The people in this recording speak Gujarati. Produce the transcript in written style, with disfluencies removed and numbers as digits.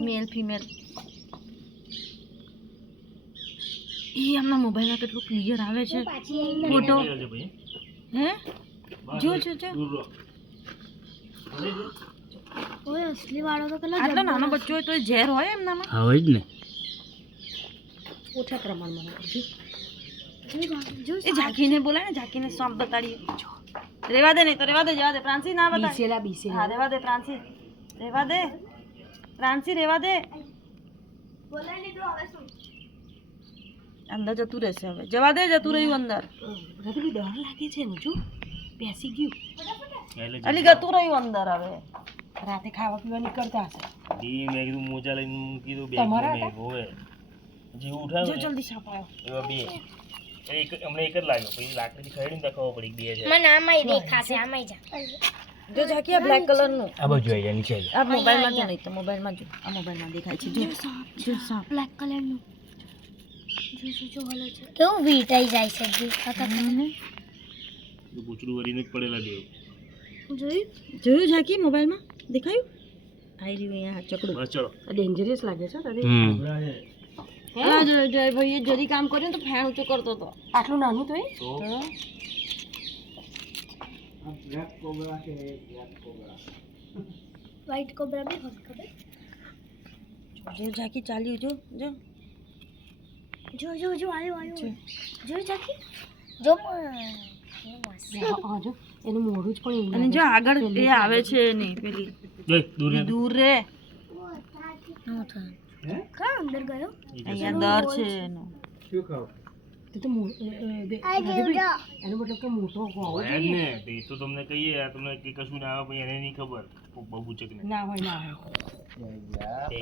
મેલ ફિમેલ એ આમના મોબાઈલમાં કેટલું ક્લિયર આવે છે ફોટો હે જો જો જો ઓય અસલી વાળો તો કેટલા આટલો નાનો બચ્ચો હોય તો ઝેર હોય એમનામાં હા હોય જ ને ઓછા પ્રમાણમાં એ ઝાંકીને બોલાય ને ઝાંકીને સાપ બતાડીએ રેવા દે નહીં તો રેવા દે જવા દે પ્રાંસી ના બતાય બીસેલા હા રેવા દે પ્રાંસી રેવા દે પ્રાંસી રેવા દે બોલાય લીધું હવે શું અંદર જતું રહેશે હવે જવા દે જતું રહ્યું અંદર રતબી ડર લાગે છે ને જો બેસી ગયું અલી જતું રહ્યું અંદર હવે રાતે ખાવા પીવા નીકળતા હશે ઈ મેં કીધું મોજા લઈને મૂકી દઉં બેગ માં હોવે જે ઉઠાવ જો જલ્દી સાપ આવ્યો એવા બે એક હમણે એક જ લાગ્યો પછી લાકડીથી ખરીને દેખાવો પડી બે છે મને આમાંય દેખાશે આમાંય જા જો ઝાકી આ બ્લેક કલર નું આ બાજુ આવી નીચે આ મોબાઈલમાં જો નહીં તો મોબાઈલમાં જો આ મોબાઈલમાં દેખાય છે જો સાપ બ્લેક કલર નું જો હલે છે કેવું વીટાઈ જાય છે પૂછડું વરીને જ પડેલા બે જોયું ઝાકી મોબાઈલમાં દેખાયું આઈ રહ્યું અહીંયા ચકડું બસ ચલો ડેન્જરસ લાગે છે તારે હા જય ભાઈ જરી કામ કર્યું ને તો ફેણ ઊંચો કરતો હતો આટલું નાનું તો બ્લેક કોબરા છે બ્લેક કોબરા વ્હાઈટ કોબરા બી હોત ખબર જો ઝાકી ચાલ્યું જો જો જો જો આયો જો જાકી જો જો એનું મોઢું જ પણ અને જો આગળ એ આવે છે નહીં પેલી દૂર રે કા અંદર ગયો અહીંયા દર છે એનો શું ખાવ તે તો એનો મતલબ કે મોટો હોવો ને તે તો તમને કહીએ આ તમને કે કશું ના આવે પછી એને નહીં ખબર બહુ ચક ને ના હોય